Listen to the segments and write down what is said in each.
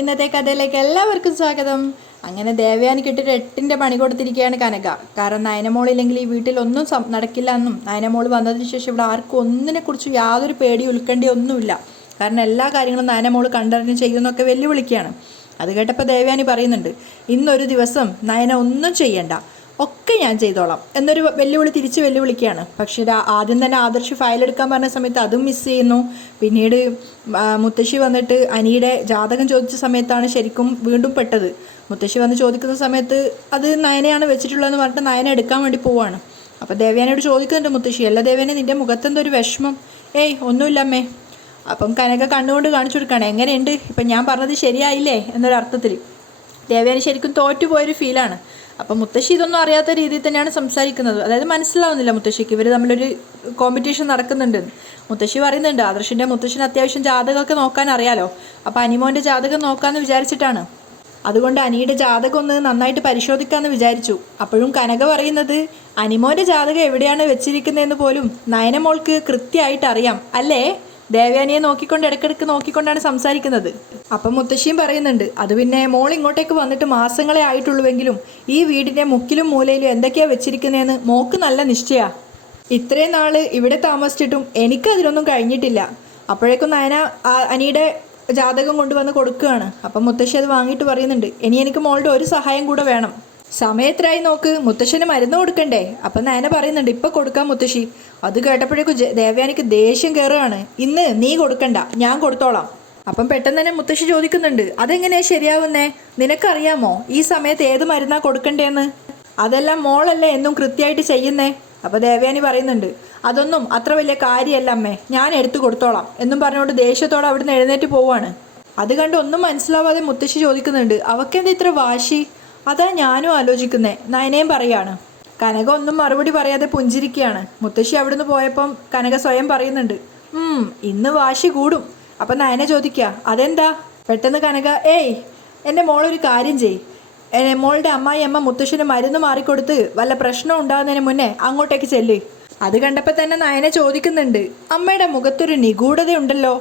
ഇന്നത്തെ കഥയിലേക്ക് എല്ലാവർക്കും സ്വാഗതം. അങ്ങനെ ദേവയാനിക്ക് ഇട്ടിട്ട് എട്ടിന്റെ പണി കൊടുത്തിരിക്കുകയാണ് കനക. കാരണം നയനമോളില്ലെങ്കിൽ ഈ വീട്ടിൽ ഒന്നും നടക്കില്ല എന്നും നയനമോൾ വന്നതിന് ശേഷം ഇവിടെ ആർക്കും ഒന്നിനെക്കുറിച്ച് യാതൊരു പേടി ഉൾക്കേണ്ടി ഒന്നുമില്ല. കാരണം എല്ലാ കാര്യങ്ങളും നയനമോൾ കണ്ടറിഞ്ഞ് ചെയ്യുന്നൊക്കെ വെല്ലുവിളിക്കുകയാണ്. അത് കേട്ടപ്പോൾ ദേവയാനി പറയുന്നുണ്ട് ഇന്നൊരു ദിവസം നയന ഒന്നും ചെയ്യണ്ട. ഒക്കെ ഞാൻ ചെയ്തോളാം. എന്നൊരു വെല്ലുവിളി തിരിച്ച് വെല്ലുവിളിക്കുകയാണ്. പക്ഷേ ആദ്യം തന്നെ ആദർശ് ഫയൽ എടുക്കാൻ പറഞ്ഞ സമയത്ത് അതും മിസ് ചെയ്യുന്നു. പിന്നീട് മുത്തശ്ശി വന്നിട്ട് അനിയുടെ ജാതകം ചോദിച്ച സമയത്താണ് ശരിക്കും വീണ്ടും പെട്ടത്. മുത്തശ്ശി വന്ന് ചോദിക്കുന്ന സമയത്ത് അത് നയനയാണ് വെച്ചിട്ടുള്ളതെന്ന് പറഞ്ഞിട്ട് നയന എടുക്കാൻ വേണ്ടി പോവാണ്. അപ്പോൾ ദേവ്യാനോട് ചോദിക്കുന്നുണ്ട് മുത്തശ്ശി അല്ല ദേവേനെ നിന്റെ മുഖത്തെന്തൊരു വിഷമം? ഏയ് ഒന്നുമില്ലമ്മേ അപ്പം കനക കണ്ണുകൊണ്ട് കാണിച്ചു കൊടുക്കുകയാണ് എങ്ങനെയുണ്ട്? ഇപ്പം ഞാൻ പറഞ്ഞത് ശരിയായില്ലേ? എന്നൊരർത്ഥത്തിൽ. ദേവേന ശരിക്കും തോറ്റുപോയൊരു ഫീലാണ് അപ്പം മുത്തശ്ശി ഇതൊന്നും അറിയാത്ത രീതിയിൽ തന്നെയാണ് സംസാരിക്കുന്നത്. അതായത് മനസ്സിലാവുന്നില്ല മുത്തശ്ശിക്ക്. ഇവർ തമ്മിലൊരു കോമ്പറ്റീഷൻ നടക്കുന്നുണ്ട്. മുത്തശ്ശി പറയുന്നുണ്ട് ആദർശിന്റെ മുത്തശ്ശിന് അത്യാവശ്യം ജാതകമൊക്കെ നോക്കാൻ അറിയാലോ. അപ്പം അനിമോന്റെ ജാതകം നോക്കാമെന്ന് വിചാരിച്ചിട്ടാണ്. അതുകൊണ്ട് അനിയുടെ ജാതകം ഒന്ന് നന്നായിട്ട് പരിശോധിക്കാമെന്ന് വിചാരിച്ചു. അപ്പോഴും കനക പറയുന്നത് അനിമോന്റെ ജാതകം എവിടെയാണ് വെച്ചിരിക്കുന്നതെന്ന് പോലും നയനമോൾക്ക് കൃത്യമായിട്ട് അറിയാം. അല്ലേ? ദേവയാനിയെ നോക്കിക്കൊണ്ട് ഇടയ്ക്കിടയ്ക്ക് നോക്കിക്കൊണ്ടാണ് സംസാരിക്കുന്നത്. അപ്പം മുത്തശ്ശിയും പറയുന്നുണ്ട് അത് പിന്നെ മോൾ ഇങ്ങോട്ടേക്ക് വന്നിട്ട് മാസങ്ങളെ ആയിട്ടുള്ളൂവെങ്കിലും ഈ വീടിന്റെ മുക്കിലും മൂലയിലും എന്തൊക്കെയാ വെച്ചിരിക്കുന്നതെന്ന് മോക്ക് നല്ല നിശ്ചയ. ഇത്രയും നാൾ ഇവിടെ താമസിച്ചിട്ടും എനിക്ക് അതിനൊന്നും കഴിഞ്ഞിട്ടില്ല. അപ്പോഴേക്കും നയന അനിയുടെ ജാതകം കൊണ്ടുവന്ന് കൊടുക്കുകയാണ്. അപ്പം മുത്തശ്ശി അത് വാങ്ങിയിട്ട് പറയുന്നുണ്ട് ഇനി എനിക്ക് മോളുടെ ഒരു സഹായം കൂടെ വേണം. സമയത്രായി നോക്ക്. മുത്തശ്ശന് മരുന്ന് കൊടുക്കണ്ടേ? അപ്പം നയന പറയുന്നുണ്ട് ഇപ്പം കൊടുക്കാം മുത്തശ്ശി. അത് കേട്ടപ്പോഴേക്കും ദേവ്യാനിക്ക് ദേഷ്യം കയറുകയാണ് ഇന്ന് നീ കൊടുക്കണ്ട ഞാൻ കൊടുത്തോളാം. അപ്പം പെട്ടെന്ന് തന്നെ മുത്തശ്ശി ചോദിക്കുന്നുണ്ട് അതെങ്ങനെയാ ശരിയാവുന്നേ? നിനക്കറിയാമോ? ഈ സമയത്ത് ഏത് മരുന്നാ കൊടുക്കണ്ടേന്ന്? അതെല്ലാം മോളല്ലേ എന്നും കൃത്യമായിട്ട് ചെയ്യുന്നേ? അപ്പോൾ ദേവയാനി പറയുന്നുണ്ട് അതൊന്നും അത്ര വലിയ കാര്യമല്ല അമ്മേ ഞാൻ എടുത്തു കൊടുത്തോളാം എന്നും പറഞ്ഞുകൊണ്ട് ദേഷ്യത്തോടെ അവിടുന്ന് എഴുന്നേറ്റ് പോവാണ് അത് കണ്ട് ഒന്നും മനസ്സിലാവാതെ മുത്തശ്ശി ചോദിക്കുന്നുണ്ട് അവക്കെന്താ ഇത്ര വാശി? അതാ ഞാനും ആലോചിക്കുന്നേ. നയനയും പറയാണ്. കനക ഒന്നും മറുപടി പറയാതെ പുഞ്ചിരിക്കുകയാണ്. മുത്തശ്ശി അവിടുന്ന് പോയപ്പം കനക സ്വയം പറയുന്നുണ്ട്. ഇന്ന് വാശി കൂടും. അപ്പം നയന ചോദിക്കുക അതെന്താ? പെട്ടെന്ന് കനക ഏയ് എന്റെ മോളൊരു കാര്യം ചെയ്. മോളുടെ അമ്മായി അമ്മ മുത്തശ്ശന് മരുന്ന് മാറിക്കൊടുത്ത് വല്ല പ്രശ്നം ഉണ്ടാകുന്നതിന് മുന്നേ അങ്ങോട്ടേക്ക് ചെല്ല്. അത് കണ്ടപ്പോൾ തന്നെ നയന ചോദിക്കുന്നുണ്ട് അമ്മയുടെ മുഖത്തൊരു നിഗൂഢതയുണ്ടല്ലോ?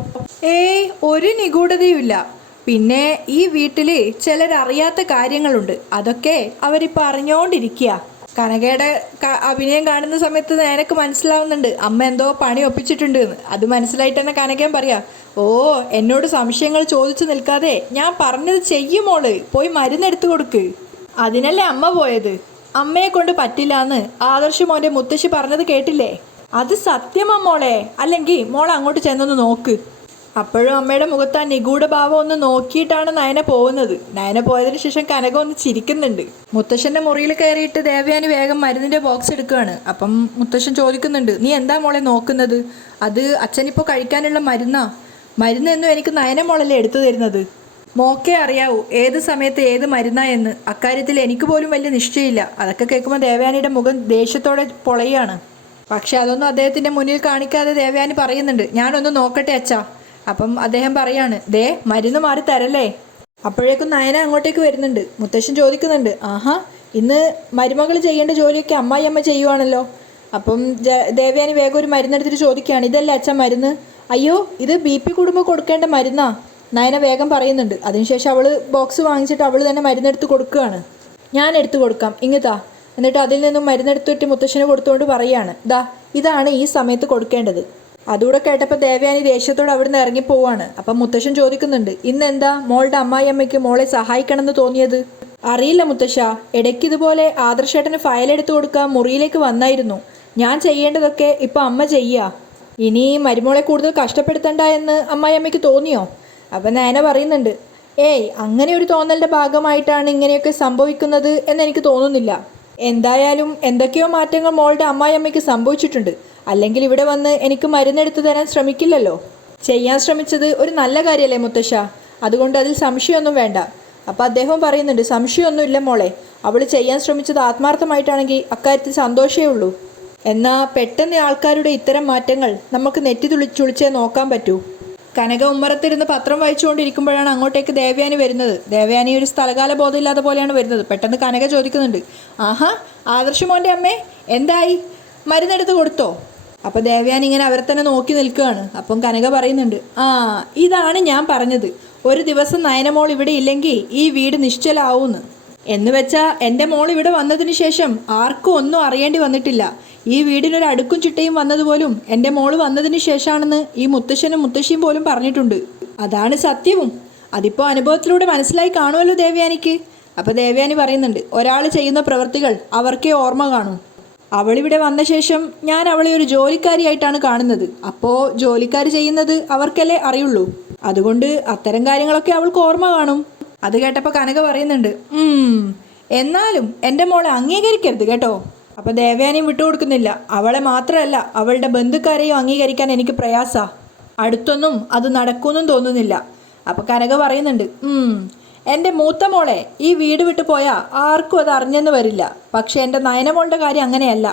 ഏയ് ഒരു നിഗൂഢതയുമില്ല. പിന്നെ ഈ വീട്ടിൽ ചിലരറിയാത്ത കാര്യങ്ങളുണ്ട്. അതൊക്കെ അവരിപ്പോൾ അറിഞ്ഞുകൊണ്ടിരിക്കുക കനകയുടെ അഭിനയം കാണുന്ന സമയത്ത് നേരക്ക് മനസ്സിലാവുന്നുണ്ട്. അമ്മ എന്തോ പണി ഒപ്പിച്ചിട്ടുണ്ട് എന്ന് അത് മനസ്സിലായിട്ട് തന്നെ കനകയും പറയാ ഓ എന്നോട് സംശയങ്ങൾ ചോദിച്ചു നിൽക്കാതെ ഞാൻ പറഞ്ഞത് ചെയ്യുമോൾ പോയി മരുന്നെടുത്ത് കൊടുക്ക്. അതിനല്ലേ അമ്മ പോയത്? അമ്മയെ കൊണ്ട് പറ്റില്ല എന്ന് ആദർശ് മോന്റെ മുത്തശ്ശി പറഞ്ഞത് കേട്ടില്ലേ? അത് സത്യമാ മോളെ. അല്ലെങ്കിൽ മോൾ അങ്ങോട്ട് ചെന്നൊന്ന് നോക്ക്. അപ്പോഴും അമ്മയുടെ മുഖത്ത് ആ നിഗൂഢ ഭാവം ഒന്ന് നോക്കിയിട്ടാണ് നയന പോകുന്നത്. നയന പോയതിനു ശേഷം കനകം ഒന്ന് ചിരിക്കുന്നുണ്ട്. മുത്തശ്ശന്റെ മുറിയിൽ കയറിയിട്ട് ദേവയാനി വേഗം മരുന്നിന്റെ ബോക്സ് എടുക്കുകയാണ്. അപ്പം മുത്തശ്ശൻ ചോദിക്കുന്നുണ്ട് നീ എന്താ മോളെ നോക്കുന്നത്? അത് അച്ഛനിപ്പോൾ കഴിക്കാനുള്ള മരുന്നാ? മരുന്ന് എന്നും എനിക്ക് നയന മോളല്ലേ എടുത്തു തരുന്നത്? മോക്കെ അറിയാവൂ ഏത് സമയത്ത് ഏത് മരുന്നാ എന്ന്. അക്കാര്യത്തിൽ എനിക്ക് പോലും വലിയ നിശ്ചയമില്ല. അതൊക്കെ കേൾക്കുമ്പോൾ ദേവയാനിയുടെ മുഖം ദേഷ്യത്തോടെ പൊളയാണ്. പക്ഷെ അതൊന്നും അദ്ദേഹത്തിന്റെ മുന്നിൽ കാണിക്കാതെ ദേവയാനി പറയുന്നുണ്ട് ഞാനൊന്ന് നോക്കട്ടെ അച്ഛാ. അപ്പം അദ്ദേഹം പറയാണ് ദേ മരുന്ന് മാറി തരല്ലേ? അപ്പോഴേക്കും നയന അങ്ങോട്ടേക്ക് വരുന്നുണ്ട്. മുത്തശ്ശൻ ചോദിക്കുന്നുണ്ട് ആഹാ ഇന്ന് മരുമകൾ ചെയ്യേണ്ട ജോലിയൊക്കെ അമ്മായി അമ്മ ചെയ്യുവാണല്ലോ. അപ്പം ദേവയാനി വേഗം ഒരു മരുന്നെടുത്തിട്ട് ചോദിക്കുകയാണ് ഇതല്ലേ അച്ഛൻ മരുന്ന്? അയ്യോ ഇത് ബി പി കുടുംബം കൊടുക്കേണ്ട മരുന്നാ നയന വേഗം പറയുന്നുണ്ട്. അതിനുശേഷം അവൾ ബോക്സ് വാങ്ങിച്ചിട്ട് അവൾ തന്നെ മരുന്നെടുത്ത് കൊടുക്കുകയാണ്. ഞാൻ എടുത്തു കൊടുക്കാം ഇങ്ങതാ എന്നിട്ട് അതിൽ നിന്നും മരുന്നെടുത്തിട്ട് മുത്തശ്ശന് കൊടുത്തുകൊണ്ട് പറയാണ് ദാ ഇതാണ് ഈ സമയത്ത് കൊടുക്കേണ്ടത്. അതുകൂടെ കേട്ടപ്പോൾ ദേവയാനി ദേഷ്യത്തോടെ അവിടുന്ന് ഇറങ്ങിപ്പോവാണ് അപ്പം മുത്തശ്ശൻ ചോദിക്കുന്നുണ്ട് ഇന്ന് എന്താ മോളുടെ അമ്മായിയമ്മയ്ക്ക് മോളെ സഹായിക്കണമെന്ന് തോന്നിയത്? അറിയില്ല മുത്തശ്ശ. ഇടയ്ക്ക് ഇതുപോലെ ആദർശേട്ടന് ഫയൽ എടുത്തു കൊടുക്കാൻ മുറിയിലേക്ക് വന്നായിരുന്നു. ഞാൻ ചെയ്യേണ്ടതൊക്കെ ഇപ്പം അമ്മ ചെയ്യുക ഇനി മരുമോളെ കൂടുതൽ കഷ്ടപ്പെടുത്തണ്ട എന്ന് അമ്മായിയമ്മയ്ക്ക് തോന്നിയോ? അപ്പം നേനെ പറയുന്നുണ്ട് ഏയ് അങ്ങനെ ഒരു തോന്നലിന്റെ ഭാഗമായിട്ടാണ് ഇങ്ങനെയൊക്കെ സംഭവിക്കുന്നത് എന്ന് എനിക്ക് തോന്നുന്നില്ല. എന്തായാലും എന്തൊക്കെയോ മാറ്റങ്ങൾ മോളുടെ അമ്മായിയമ്മയ്ക്ക് സംഭവിച്ചിട്ടുണ്ട്. അല്ലെങ്കിൽ ഇവിടെ വന്ന് എനിക്ക് മരുന്നെടുത്ത് തരാൻ ശ്രമിക്കില്ലല്ലോ? ചെയ്യാൻ ശ്രമിച്ചത് ഒരു നല്ല കാര്യമല്ലേ മുത്തശ്ശ? അതുകൊണ്ട് അതിൽ സംശയമൊന്നും വേണ്ട. അപ്പോൾ അദ്ദേഹം പറയുന്നുണ്ട് സംശയമൊന്നുമില്ല മോളെ. അവൾ ചെയ്യാൻ ശ്രമിച്ചത് ആത്മാർത്ഥമായിട്ടാണെങ്കിൽ അക്കാര്യത്തിൽ സന്തോഷമേ ഉള്ളൂ. എന്നാൽ പെട്ടെന്ന് ആൾക്കാരുടെ ഇത്തരം മാറ്റങ്ങൾ നമുക്ക് നെറ്റി തുളി ചുളിച്ചേ നോക്കാൻ പറ്റൂ. കനക ഉമ്മറത്തിരുന്ന് പത്രം വായിച്ചുകൊണ്ടിരിക്കുമ്പോഴാണ് അങ്ങോട്ടേക്ക് ദേവയാനി വരുന്നത്. ദേവയാനി ഒരു സ്ഥലകാല ബോധമില്ലാത്ത പോലെയാണ് വരുന്നത്. പെട്ടെന്ന് കനക ചോദിക്കുന്നുണ്ട് ആഹാ ആദർശ് മോന്റെ അമ്മേ എന്തായി? മരുന്നെടുത്ത് കൊടുത്തോ? അപ്പോൾ ദേവയാനി ഇങ്ങനെ അവരെ തന്നെ നോക്കി നിൽക്കുകയാണ്. അപ്പം കനക പറയുന്നുണ്ട് ആ ഇതാണ് ഞാൻ പറഞ്ഞത്. ഒരു ദിവസം നയനമോൾ ഇവിടെ ഇല്ലെങ്കിൽ ഈ വീട് നിശ്ചലാവൂന്ന്. എന്ന് വെച്ചാൽ എന്റെ മോൾ ഇവിടെ വന്നതിന് ശേഷം ആർക്കും ഒന്നും അറിയേണ്ടി വന്നിട്ടില്ല. ഈ വീടിനൊരു അടുക്കും ചിട്ടയും വന്നതുപോലും എന്റെ മോൾ വന്നതിന് ശേഷമാണെന്ന് ഈ മുത്തശ്ശനും മുത്തശ്ശിയും പോലും പറഞ്ഞിട്ടുണ്ട്. അതാണ് സത്യവും. അതിപ്പോൾ അനുഭവത്തിലൂടെ മനസ്സിലായി കാണുമല്ലോ ദേവയാനിക്ക്. അപ്പോൾ ദേവയാനി പറയുന്നുണ്ട് ഒരാൾ ചെയ്യുന്ന പ്രവൃത്തികൾ അവർക്കേ ഓർമ്മ കാണൂ. അവളിവിടെ വന്ന ശേഷം ഞാൻ അവളെ ഒരു ജോലിക്കാരിയായിട്ടാണ് കാണുന്നത്. അപ്പോൾ ജോലിക്കാർ ചെയ്യുന്നത് അവർക്കല്ലേ അറിയുള്ളൂ. അതുകൊണ്ട് അത്തരം കാര്യങ്ങളൊക്കെ അവൾക്ക് ഓർമ്മ കാണും. അത് കേട്ടപ്പോൾ കനക പറയുന്നുണ്ട് "ഉം, എന്നാലും എന്റെ മോളെ അംഗീകരിക്കരുത് കേട്ടോ. അപ്പോൾ ദേവയാനിയും വിട്ടുകൊടുക്കുന്നില്ല അവളെ മാത്രമല്ല അവളുടെ ബന്ധുക്കാരെയും അംഗീകരിക്കാൻ എനിക്ക് പ്രയാസാ. അടുത്തൊന്നും അത് നടക്കുമെന്നും തോന്നുന്നില്ല. അപ്പോൾ കനക പറയുന്നുണ്ട് "ഉം, എന്റെ മൂത്ത മോളെ ഈ വീട് വിട്ടു പോയാൽ ആർക്കും അത് അറിഞ്ഞെന്ന് വരില്ല. പക്ഷെ എന്റെ നയനമോളുടെ കാര്യം അങ്ങനെയല്ല.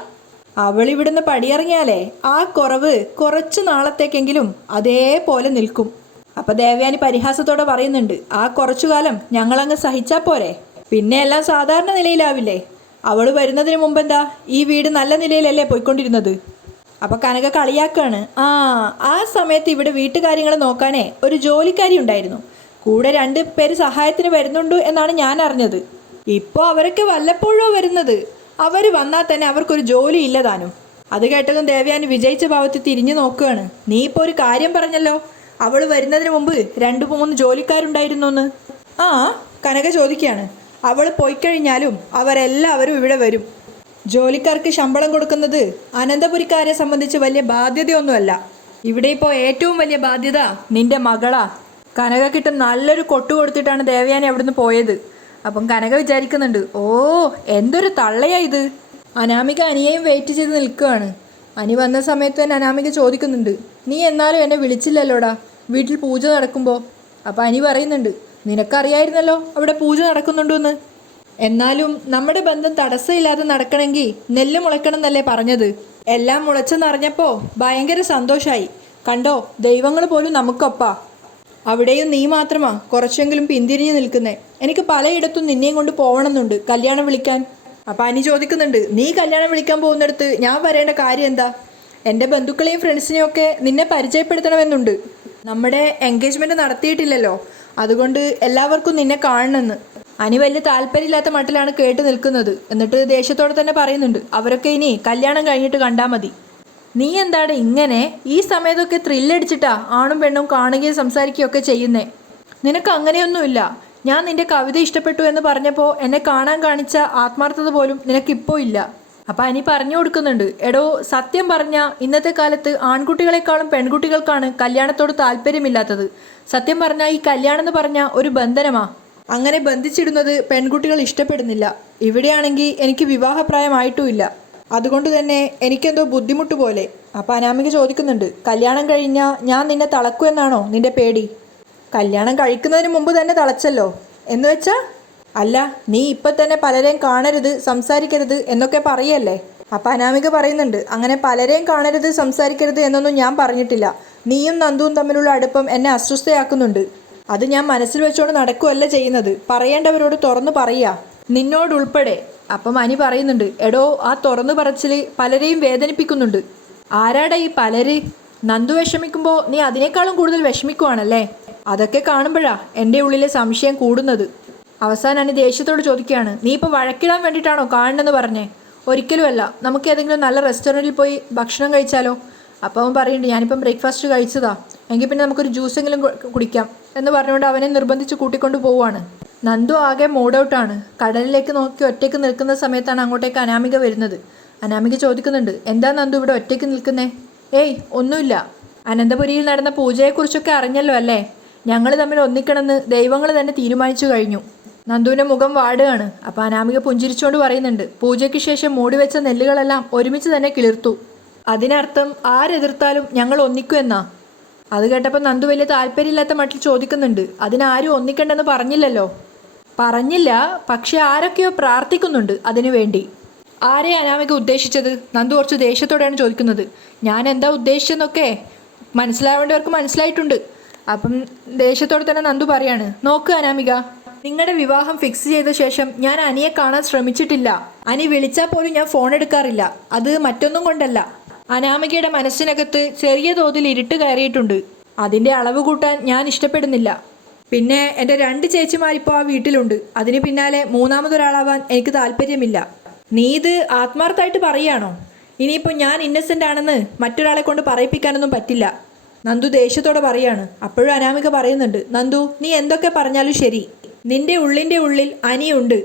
അവൾ ഇവിടുന്ന് പടിയിറങ്ങിയാലേ ആ കുറവ് കുറച്ച് നാളത്തേക്കെങ്കിലും അതേപോലെ നിൽക്കും. അപ്പൊ ദേവയാനി പരിഹാസത്തോടെ പറയുന്നുണ്ട് ആ കുറച്ചു കാലം ഞങ്ങളങ്ങ് സഹിച്ചാൽ പോരെ. പിന്നെ എല്ലാം സാധാരണ നിലയിലാവില്ലേ? അവൾ വരുന്നതിന് മുമ്പെന്താ ഈ വീട് നല്ല നിലയിലല്ലേ പോയിക്കൊണ്ടിരുന്നത്? അപ്പൊ കനക കളിയാക്കാണ് ആ ആ സമയത്ത് ഇവിടെ വീട്ടുകാര്യങ്ങൾ നോക്കാനേ ഒരു ജോലിക്കാരി ഉണ്ടായിരുന്നു. കൂടെ രണ്ട് പേര് സഹായത്തിന് വരുന്നുണ്ട് എന്നാണ് ഞാൻ അറിഞ്ഞത്. ഇപ്പോൾ അവരൊക്കെ വല്ലപ്പോഴോ വരുന്നത്. അവർ വന്നാൽ തന്നെ അവർക്കൊരു ജോലി ഇല്ലതാനും അത് കേട്ടതും ദേവയാനി വിജയിച്ച ഭാവത്തിൽ തിരിഞ്ഞു നോക്കുകയാണ്. നീ ഇപ്പോൾ ഒരു കാര്യം പറഞ്ഞല്ലോ. അവൾ വരുന്നതിന് മുമ്പ് രണ്ട് മൂന്ന് ജോലിക്കാരുണ്ടായിരുന്നു എന്ന് ആ കനക ചോദിക്കുകയാണ്. അവൾ പോയി കഴിഞ്ഞാലും അവരെല്ലാവരും ഇവിടെ വരും. ജോലിക്കാർക്ക് ശമ്പളം കൊടുക്കുന്നത് അനന്തപുരിക്കാരെ സംബന്ധിച്ച് വലിയ ബാധ്യതയൊന്നുമല്ല. ഇവിടെ ഇപ്പോൾ ഏറ്റവും വലിയ ബാധ്യത നിന്റെ മകളാ. കനക കിട്ടും നല്ലൊരു കൊട്ടു കൊടുത്തിട്ടാണ് ദേവയാനി അവിടുന്ന് പോയത്. അപ്പം കനക വിചാരിക്കുന്നുണ്ട് ഓ എന്തൊരു തള്ളയാ ഇത്. അനാമിക അനിയെയും വെയിറ്റ് ചെയ്ത് നിൽക്കുകയാണ്. അനി വന്ന സമയത്ത് തന്നെ അനാമിക ചോദിക്കുന്നുണ്ട് നീ എന്നാലും എന്നെ വിളിച്ചില്ലല്ലോടാ? വീട്ടിൽ പൂജ നടക്കുമ്പോൾ അപ്പം അനി പറയുന്നുണ്ട് നിനക്കറിയായിരുന്നല്ലോ അവിടെ പൂജ നടക്കുന്നുണ്ടെന്ന്. എന്നാലും നമ്മുടെ ബന്ധം തടസ്സമില്ലാതെ നടക്കണമെങ്കിൽ നെല്ല് മുളയ്ക്കണം എന്നല്ലേ പറഞ്ഞത്. എല്ലാം മുളച്ചെന്നറിഞ്ഞപ്പോൾ ഭയങ്കര സന്തോഷമായി കണ്ടോ ദൈവങ്ങൾ പോലും നമുക്കൊപ്പാ. അവിടെയും നീ മാത്രമാ കുറച്ചെങ്കിലും പിന്തിരിഞ്ഞു നിൽക്കുന്നേ. എനിക്ക് പലയിടത്തും നിന്നെയും കൊണ്ട് പോകണമെന്നുണ്ട്. കല്യാണം വിളിക്കാൻ. അപ്പൊ അനി ചോദിക്കുന്നുണ്ട് നീ കല്യാണം വിളിക്കാൻ പോകുന്നിടത്ത് ഞാൻ വരേണ്ട കാര്യം എന്താ? എന്റെ ബന്ധുക്കളെയും ഫ്രണ്ട്സിനെയും ഒക്കെ നിന്നെ പരിചയപ്പെടുത്തണമെന്നുണ്ട്. നമ്മുടെ എൻഗേജ്മെന്റ് നടത്തിയിട്ടില്ലല്ലോ. അതുകൊണ്ട് എല്ലാവർക്കും നിന്നെ കാണണമെന്ന്. അനി വലിയ താല്പര്യമില്ലാത്ത മട്ടിലാണ് കേട്ട് നിൽക്കുന്നത്. എന്നിട്ട് ദേഷ്യത്തോടെ തന്നെ പറയുന്നുണ്ട് അവരൊക്കെ ഇനി കല്യാണം കഴിഞ്ഞിട്ട് കണ്ടാൽ മതി. നീ എന്താണ് ഇങ്ങനെ ഈ സമയത്തൊക്കെ ത്രില്ലടിച്ചിട്ടാ ആണും പെണ്ണും കാണുകയും സംസാരിക്കുകയൊക്കെ ചെയ്യുന്നേ? നിനക്ക് അങ്ങനെയൊന്നുമില്ല. ഞാൻ നിന്റെ കവിത ഇഷ്ടപ്പെട്ടു എന്ന് പറഞ്ഞപ്പോൾ എന്നെ കാണാൻ കാണിച്ച ആത്മാർത്ഥത പോലും നിനക്കിപ്പോൾ ഇല്ല. അപ്പം അനി പറഞ്ഞു കൊടുക്കുന്നുണ്ട്. എടോ സത്യം പറഞ്ഞ ഇന്നത്തെ കാലത്ത് ആൺകുട്ടികളെക്കാളും പെൺകുട്ടികൾക്കാണ് കല്യാണത്തോട് താല്പര്യമില്ലാത്തത്. സത്യം പറഞ്ഞാൽ ഈ കല്യാണം എന്ന് പറഞ്ഞ ഒരു ബന്ധനമാ. അങ്ങനെ ബന്ധിച്ചിടുന്നത് പെൺകുട്ടികൾ ഇഷ്ടപ്പെടുന്നില്ല. ഇവിടെയാണെങ്കിൽ എനിക്ക് വിവാഹപ്രായമായിട്ടുമില്ല അതുകൊണ്ട് തന്നെ എനിക്കെന്തോ ബുദ്ധിമുട്ട് പോലെ. അപ്പം അനാമിക ചോദിക്കുന്നുണ്ട് കല്യാണം കഴിഞ്ഞാൽ ഞാൻ നിന്നെ തളക്കുമെന്നാണോ നിന്റെ പേടി? കല്യാണം കഴിക്കുന്നതിന് മുമ്പ് തന്നെ തളച്ചല്ലോ. എന്ന് വെച്ചാ അല്ല നീ ഇപ്പം തന്നെ പലരെയും കാണരുത് സംസാരിക്കരുത് എന്നൊക്കെ പറയല്ലേ? അപ്പം അനാമിക പറയുന്നുണ്ട് അങ്ങനെ പലരെയും കാണരുത് സംസാരിക്കരുത് എന്നൊന്നും ഞാൻ പറഞ്ഞിട്ടില്ല. നീയും നന്ദുവും തമ്മിലുള്ള അടുപ്പം എന്നെ അസ്വസ്ഥയാക്കുന്നുണ്ട്. അത് ഞാൻ മനസ്സിൽ വെച്ചുകൊണ്ട് നടക്കുകയല്ല ചെയ്യുന്നത്. പറയേണ്ടവരോട് തുറന്നു പറയുക. നിന്നോടുൾപ്പെടെ അപ്പം അനി പറയുന്നുണ്ട് എടോ ആ തുറന്നു പറച്ചിൽ പലരെയും വേദനിപ്പിക്കുന്നുണ്ട്. ആരാടാ ഈ പലര്? നന്ദു വിഷമിക്കുമ്പോൾ നീ അതിനേക്കാളും കൂടുതൽ വിഷമിക്കുവാണല്ലേ? അതൊക്കെ കാണുമ്പോഴാ എന്റെ ഉള്ളിലെ സംശയം കൂടുന്നത്. അവസാനം അനി ദേഷ്യത്തോട് ചോദിക്കുകയാണ് നീ ഇപ്പോൾ വഴക്കിടാൻ വേണ്ടിയിട്ടാണോ കാണണമെന്ന് പറഞ്ഞേ? ഒരിക്കലുമല്ല. നമുക്ക് ഏതെങ്കിലും നല്ല റെസ്റ്റോറന്റിൽ പോയി ഭക്ഷണം കഴിച്ചാലോ? അപ്പം അവൻ പറയുന്നുണ്ട് ഞാനിപ്പം ബ്രേക്ക്ഫാസ്റ്റ് കഴിച്ചതാ. എങ്കിൽ പിന്നെ നമുക്കൊരു ജ്യൂസെങ്കിലും കുടിക്കാം. എന്ന് പറഞ്ഞുകൊണ്ട് അവനെ നിർബന്ധിച്ച് കൂട്ടിക്കൊണ്ട് പോവുകയാണ്. നന്ദു ആകെ മൂഡ് ഔട്ടാണ് കടലിലേക്ക് നോക്കി ഒറ്റയ്ക്ക് നിൽക്കുന്ന സമയത്താണ് അങ്ങോട്ടേക്ക് അനാമിക വരുന്നത്. അനാമിക ചോദിക്കുന്നുണ്ട് എന്താ നന്ദു ഇവിടെ ഒറ്റയ്ക്ക് നിൽക്കുന്നേ? ഏയ് ഒന്നുമില്ല. അനന്തപുരിയിൽ നടന്ന പൂജയെക്കുറിച്ചൊക്കെ അറിഞ്ഞല്ലോ അല്ലേ? ഞങ്ങൾ തമ്മിൽ ഒന്നിക്കണമെന്ന് ദൈവങ്ങൾ തന്നെ തീരുമാനിച്ചു കഴിഞ്ഞു. നന്ദുവിന്റെ മുഖം വാടുകയാണ്. അപ്പോൾ അനാമിക പുഞ്ചിരിച്ചുകൊണ്ട് പറയുന്നുണ്ട് പൂജയ്ക്ക് ശേഷം മൂടിവെച്ച നെല്ലുകളെല്ലാം ഒരുമിച്ച് തന്നെ കിളിർത്തു. അതിനർത്ഥം ആരെതിർത്താലും ഞങ്ങൾ ഒന്നിക്കുമെന്നാ അത് കേട്ടപ്പോൾ നന്ദു വലിയ താല്പര്യമില്ലാത്ത മട്ടിൽ ചോദിക്കുന്നുണ്ട് അതിനാരും ഒന്നിക്കണ്ടെന്ന് പറഞ്ഞില്ലല്ലോ? പറഞ്ഞില്ല പക്ഷെ ആരൊക്കെയോ പ്രാർത്ഥിക്കുന്നുണ്ട് അതിനു വേണ്ടി. ആരെ അനാമിക ഉദ്ദേശിച്ചത്? നന്ദു കുറച്ച് ദേഷ്യത്തോടെയാണ് ചോദിക്കുന്നത്. ഞാൻ എന്താ ഉദ്ദേശിച്ചെന്നൊക്കെ മനസ്സിലാവേണ്ടവർക്ക് മനസ്സിലായിട്ടുണ്ട്. അപ്പം ദേഷ്യത്തോടെ തന്നെ നന്ദു പറയാണ് നോക്ക് അനാമിക നിങ്ങളുടെ വിവാഹം ഫിക്സ് ചെയ്ത ശേഷം ഞാൻ അനിയെ കാണാൻ ശ്രമിച്ചിട്ടില്ല. അനി വിളിച്ചാൽ പോലും ഞാൻ ഫോൺ എടുക്കാറില്ല. അത് മറ്റൊന്നും കൊണ്ടല്ല. അനാമികയുടെ മനസ്സിനകത്ത് ചെറിയ തോതിൽ ഇരുട്ട് കയറിയിട്ടുണ്ട്. അതിന്റെ അളവ് കൂട്ടാൻ ഞാൻ ഇഷ്ടപ്പെടുന്നില്ല. പിന്നെ എന്റെ രണ്ട് ചേച്ചിമാരിപ്പോൾ ആ വീട്ടിലുണ്ട്. അതിന് പിന്നാലെ മൂന്നാമതൊരാളാവാൻ എനിക്ക് താല്പര്യമില്ല. നീ ഇത് ആത്മാർത്ഥമായിട്ട് പറയുകയാണോ ഇനിയിപ്പോൾ ഞാൻ ഇന്നസെന്റ് ആണെന്ന് മറ്റൊരാളെ കൊണ്ട് പറയിപ്പിക്കാനൊന്നും പറ്റില്ല. നന്ദു ദേഷ്യത്തോടെ പറയാണ്. അപ്പോഴും അനാമിക പറയുന്നുണ്ട് നന്ദു നീ എന്തൊക്കെ പറഞ്ഞാലും ശരി. നിന്റെ ഉള്ളിന്റെ ഉള്ളിൽ അനിയുണ്ട്.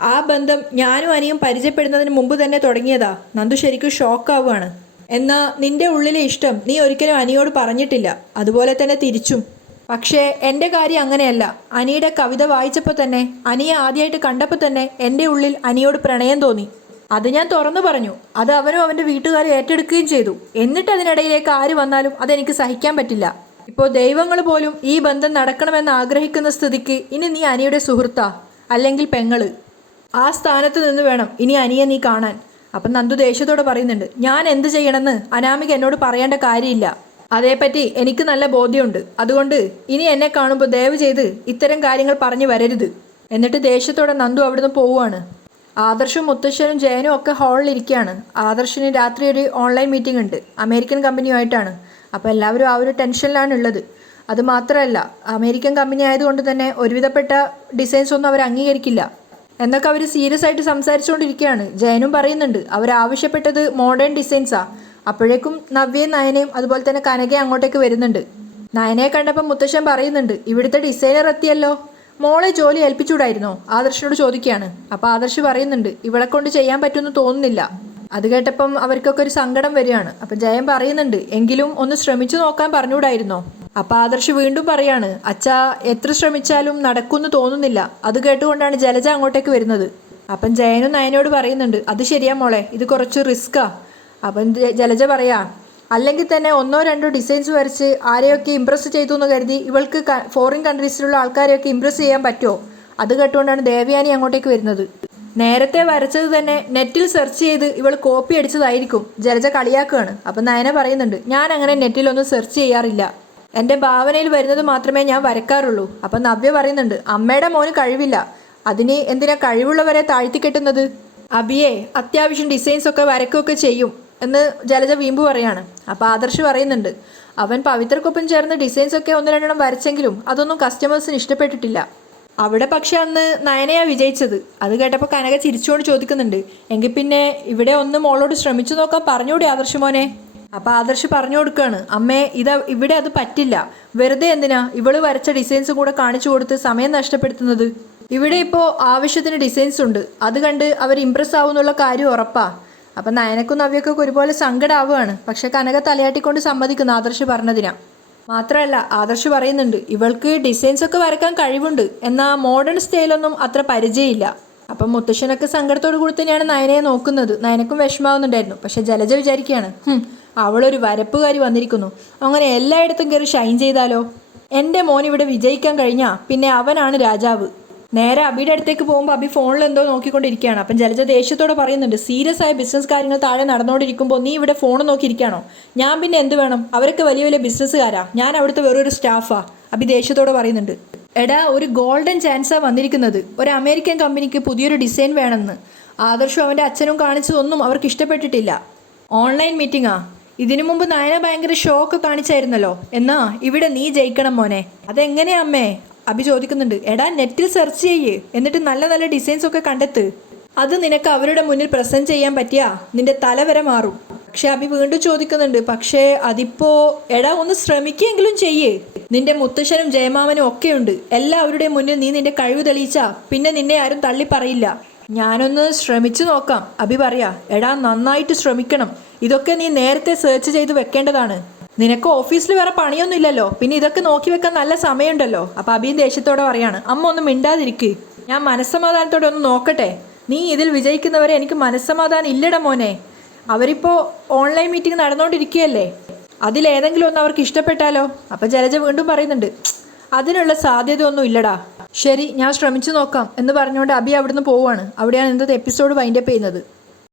ആ ബന്ധം ഞാനും അനിയും പരിചയപ്പെടുന്നതിന് മുമ്പ് തന്നെ തുടങ്ങിയതാ. നന്ദു ശരിക്കും ഷോക്കാവുകയാണ് എന്നാൽ നിന്റെ ഉള്ളിലെ ഇഷ്ടം നീ ഒരിക്കലും അനിയോട് പറഞ്ഞിട്ടില്ല. അതുപോലെ തന്നെ തിരിച്ചും. പക്ഷേ എന്റെ കാര്യം അങ്ങനെയല്ല. അനിയുടെ കവിത വായിച്ചപ്പോൾ തന്നെ അനിയെ ആദ്യമായിട്ട് കണ്ടപ്പോൾ തന്നെ എന്റെ ഉള്ളിൽ അനിയോട് പ്രണയം തോന്നി. അത് ഞാൻ തുറന്നു പറഞ്ഞു. അത് അവനും അവന്റെ വീട്ടുകാരും ഏറ്റെടുക്കുകയും ചെയ്തു. എന്നിട്ട് അതിനിടയിലേക്ക് ആര് വന്നാലും അതെനിക്ക് സഹിക്കാൻ പറ്റില്ല. ഇപ്പോൾ ദൈവങ്ങൾ പോലും ഈ ബന്ധം നടക്കണമെന്ന് ആഗ്രഹിക്കുന്ന സ്ഥിതിക്ക് ഇനി നീ അനിയുടെ സുഹൃത്താ അല്ലെങ്കിൽ പെങ്ങൾ. ആ സ്ഥാനത്ത് നിന്ന് വേണം ഇനി അനിയെ നീ കാണാൻ. അപ്പം നന്ദു ദേഷ്യത്തോടെ പറയുന്നുണ്ട് ഞാൻ എന്ത് ചെയ്യണമെന്ന്? അനാമിക എന്നോട് പറയേണ്ട കാര്യമില്ല. അതേപ്പറ്റി എനിക്ക് നല്ല ബോധ്യമുണ്ട്. അതുകൊണ്ട് ഇനി എന്നെ കാണുമ്പോൾ ദയവ് ചെയ്ത് ഇത്തരം കാര്യങ്ങൾ പറഞ്ഞു വരരുത്. എന്നിട്ട് ദേഷ്യത്തോടെ നന്ദു അവിടുന്ന് പോവുകയാണ്. ആദർശും മുത്തശ്ശനും ജയനും ഒക്കെ ഹാളിൽ ഇരിക്കുകയാണ് ആദർശിന് രാത്രി ഒരു ഓൺലൈൻ മീറ്റിംഗ് ഉണ്ട്. അമേരിക്കൻ കമ്പനിയുമായിട്ടാണ് അപ്പോൾ എല്ലാവരും ആ ഒരു ടെൻഷനിലാണ് ഉള്ളത്. അത് മാത്രമല്ല അമേരിക്കൻ കമ്പനി ആയതുകൊണ്ട് തന്നെ ഒരുവിധപ്പെട്ട ഡിസൈൻസ് ഒന്നും അവർ അംഗീകരിക്കില്ല. എന്നൊക്കെ അവർ സീരിയസ് ആയിട്ട് സംസാരിച്ചുകൊണ്ടിരിക്കുകയാണ്. ജയനും പറയുന്നുണ്ട് അവർ ആവശ്യപ്പെട്ടത് മോഡേൺ ഡിസൈൻസാ അപ്പോഴേക്കും നവ്യയും നയനയും അതുപോലെ തന്നെ കനകയും അങ്ങോട്ടേക്ക് വരുന്നുണ്ട്. നയനയെ കണ്ടപ്പോൾ മുത്തശ്ശൻ പറയുന്നുണ്ട് ഇവിടുത്തെ ഡിസൈനർ എത്തിയല്ലോ. മോളെ ജോലി ഏൽപ്പിച്ചൂടായിരുന്നോ ആദർശനോട് ചോദിക്കുകയാണ്. അപ്പോൾ ആദർശ് പറയുന്നുണ്ട് ഇവളെ കൊണ്ട് ചെയ്യാൻ പറ്റുമെന്ന് തോന്നുന്നില്ല. അത് കേട്ടപ്പം അവർക്കൊക്കെ ഒരു സങ്കടം വരികയാണ്. അപ്പം ജയൻ പറയുന്നുണ്ട് എങ്കിലും ഒന്ന് ശ്രമിച്ചു നോക്കാൻ പറഞ്ഞുകൂടായിരുന്നോ അപ്പം ആദർശ് വീണ്ടും പറയാണ് അച്ഛാ എത്ര ശ്രമിച്ചാലും നടക്കുമെന്ന് തോന്നുന്നില്ല. അത് കേട്ടുകൊണ്ടാണ് ജലജ അങ്ങോട്ടേക്ക് വരുന്നത്. അപ്പം ജയനും നയനോട് പറയുന്നുണ്ട് അത് ശരിയാ മോളെ. ഇത് കുറച്ച് റിസ്ക്കാ അപ്പം ജലജ പറയാ അല്ലെങ്കിൽ തന്നെ ഒന്നോ രണ്ടോ ഡിസൈൻസ് വരച്ച് ആരെയൊക്കെ ഇമ്പ്രസ് ചെയ്തു എന്ന് കരുതി ഇവൾക്ക് ഫോറിൻ കൺട്രീസിലുള്ള ആൾക്കാരെയൊക്കെ ഇമ്പ്രസ് ചെയ്യാൻ പറ്റുമോ? അത് കേട്ടുകൊണ്ടാണ് ദേവയാനി അങ്ങോട്ടേക്ക് വരുന്നത്. നേരത്തെ വരച്ചത് തന്നെ നെറ്റിൽ സെർച്ച് ചെയ്ത് ഇവൾ കോപ്പി അടിച്ചതായിരിക്കും. ജലജ കളിയാക്കുകയാണ്. അപ്പം നയന പറയുന്നുണ്ട് ഞാൻ അങ്ങനെ നെറ്റിലൊന്നും സെർച്ച് ചെയ്യാറില്ല. എന്റെ ഭാവനയിൽ വരുന്നത് മാത്രമേ ഞാൻ വരക്കാറുള്ളൂ. അപ്പം നവ്യ പറയുന്നുണ്ട് അമ്മയുടെ മോന് കഴിവില്ല. അതിന് എന്തിനാ കഴിവുള്ളവരെ താഴ്ത്തിക്കെട്ടുന്നത് അബിയെ അത്യാവശ്യം ഡിസൈൻസ് ഒക്കെ വരക്കുകയൊക്കെ ചെയ്യും. എന്ന് ജലജ വീമ്പ് പറയാണ്. അപ്പോൾ ആദർശ് പറയുന്നുണ്ട് അവൻ പവിത്രക്കൊപ്പം ചേർന്ന് ഡിസൈൻസ് ഒക്കെ ഒന്ന് രണ്ടെണ്ണം വരച്ചെങ്കിലും അതൊന്നും കസ്റ്റമേഴ്സിന് ഇഷ്ടപ്പെട്ടിട്ടില്ല. അവിടെ പക്ഷെ അന്ന് നയനയാ വിജയിച്ചത്. അത് കേട്ടപ്പോൾ കനക ചിരിച്ചുകൊണ്ട് ചോദിക്കുന്നുണ്ട് എങ്കിൽ പിന്നെ ഇവിടെ ഒന്ന് മോളോട് ശ്രമിച്ചു നോക്കാൻ പറഞ്ഞുകൂടി ആദർശ് മോനെ? അപ്പോൾ ആദർശ് പറഞ്ഞു കൊടുക്കുകയാണ് അമ്മേ ഇത് ഇവിടെ അത് പറ്റില്ല. വെറുതെ എന്തിനാ? ഇവൾ വരച്ച ഡിസൈൻസ് കൂടെ കാണിച്ചു കൊടുത്ത് സമയം നഷ്ടപ്പെടുത്തുന്നത്. ഇവിടെ ഇപ്പോൾ ആവശ്യത്തിന് ഡിസൈൻസ് ഉണ്ട്. അത് കണ്ട് അവർ ഇമ്പ്രസ് ആവുന്നുള്ള കാര്യം ഉറപ്പാ. അപ്പം നയനക്കും നവ്യക്കൊക്കെ ഒരുപോലെ സങ്കടമാവുകയാണ് പക്ഷെ കനക തലയാട്ടിക്കൊണ്ട് സമ്മതിക്കുന്നു ആദർശ് പറഞ്ഞതിനാ. മാത്രമല്ല ആദർശ് പറയുന്നുണ്ട് ഇവൾക്ക് ഡിസൈൻസ് ഒക്കെ വരക്കാൻ കഴിവുണ്ട്. എന്നാൽ മോഡേൺ സ്റ്റൈലൊന്നും അത്ര പരിചയമില്ല. അപ്പം മുത്തശ്ശനൊക്കെ സങ്കടത്തോട് കൂടി തന്നെയാണ് നയനയെ നോക്കുന്നത്. നയനക്കും വിഷമാവുന്നുണ്ടായിരുന്നു. പക്ഷെ ജലജ വിചാരിക്കുകയാണ് "ഹും, അവളൊരു വരപ്പുകാരി വന്നിരിക്കുന്നു. അങ്ങനെ എല്ലായിടത്തും കയറി ഷൈൻ ചെയ്താലോ? എന്റെ മോൻ ഇവിടെ വിജയിക്കാൻ കഴിഞ്ഞാൽ പിന്നെ അവനാണ് രാജാവ്. നേരെ അബിയുടെ അടുത്തേക്ക് പോകുമ്പോൾ അബി ഫോണിൽ എന്തോ നോക്കിക്കൊണ്ടിരിക്കുകയാണ്. അപ്പം ജലജ ദേഷ്യത്തോടെ പറയുന്നുണ്ട് സീരിയസ് ആയ ബിസിനസ് കാര്യങ്ങൾ താഴെ നടന്നുകൊണ്ടിരിക്കുമ്പോൾ നീ ഇവിടെ ഫോൺ നോക്കിയിരിക്കുകയാണോ? ഞാൻ പിന്നെ എന്ത് വേണം? അവരൊക്കെ വലിയ വലിയ ബിസിനസ്സുകാരാ ഞാൻ അവിടുത്തെ വെറൊരു സ്റ്റാഫാ അബി ദേഷ്യത്തോടെ പറയുന്നുണ്ട് എടാ ഒരു ഗോൾഡൻ ചാൻസാണ് വന്നിരിക്കുന്നത്. ഒരു അമേരിക്കൻ കമ്പനിക്ക് പുതിയൊരു ഡിസൈൻ വേണമെന്ന്. ആദർശം അവന്റെ അച്ഛനും കാണിച്ചതൊന്നും അവർക്ക് ഇഷ്ടപ്പെട്ടിട്ടില്ല. ഓൺലൈൻ മീറ്റിംഗാ ഇതിനു മുമ്പ് നയന ഭയങ്കര ഷോക്ക് കാണിച്ചായിരുന്നല്ലോ. എന്നാ ഇവിടെ നീ ജയിക്കണം മോനെ. അതെങ്ങനെയാ അമ്മേ? അഭി ചോദിക്കുന്നുണ്ട് എടാ നെറ്റിൽ സെർച്ച് ചെയ്യേ എന്നിട്ട് നല്ല നല്ല ഡിസൈൻസ് ഒക്കെ കണ്ടെത്ത്. അത് നിനക്ക് അവരുടെ മുന്നിൽ പ്രസന്റ് ചെയ്യാൻ പറ്റിയാ? നിന്റെ തല വരെ മാറും. പക്ഷെ അഭി വീണ്ടും ചോദിക്കുന്നുണ്ട് പക്ഷേ അതിപ്പോ എടാ ഒന്ന് ശ്രമിക്കെങ്കിലും ചെയ്യേ. നിന്റെ മുത്തശ്ശനും ജയമാമനും ഒക്കെയുണ്ട് എല്ലാവരുടെയും മുന്നിൽ നീ നിന്റെ കഴിവ് തെളിയിച്ചാ പിന്നെ നിന്നെ ആരും തള്ളി പറയില്ല. ഞാനൊന്ന് ശ്രമിച്ചു നോക്കാം. അഭി പറയാ എടാ നന്നായിട്ട് ശ്രമിക്കണം. ഇതൊക്കെ നീ നേരത്തെ സെർച്ച് ചെയ്ത് വെക്കേണ്ടതാണ്. നിനക്ക് ഓഫീസിൽ വേറെ പണിയൊന്നും ഇല്ലല്ലോ പിന്നെ ഇതൊക്കെ നോക്കി വെക്കാൻ നല്ല സമയമുണ്ടല്ലോ. അപ്പൊ അഭിയും ദേഷ്യത്തോടെ പറയാണ് അമ്മ ഒന്ന് മിണ്ടാതിരിക്ക്. ഞാൻ മനസ്സമാധാനത്തോടെ ഒന്ന് നോക്കട്ടെ. നീ ഇതിൽ വിജയിക്കുന്നവരെ എനിക്ക് മനസ്സമാധാനം ഇല്ലട മോനെ. അവരിപ്പോ ഓൺലൈൻ മീറ്റിംഗ് നടന്നുകൊണ്ടിരിക്കുകയല്ലേ അതിലേതെങ്കിലും ഒന്ന് അവർക്ക് ഇഷ്ടപ്പെട്ടാലോ? അപ്പൊ ജലജ വീണ്ടും പറയുന്നുണ്ട് അതിനുള്ള സാധ്യത ഒന്നും ഇല്ലടാ. ശരി ഞാൻ ശ്രമിച്ചു നോക്കാം എന്ന് പറഞ്ഞുകൊണ്ട് അബി അവിടുന്ന് പോവുകയാണ് അവിടെയാണ് ഇന്നത്തെ എപ്പിസോഡ് വൈൻഡപ്പ് ചെയ്യുന്നത്.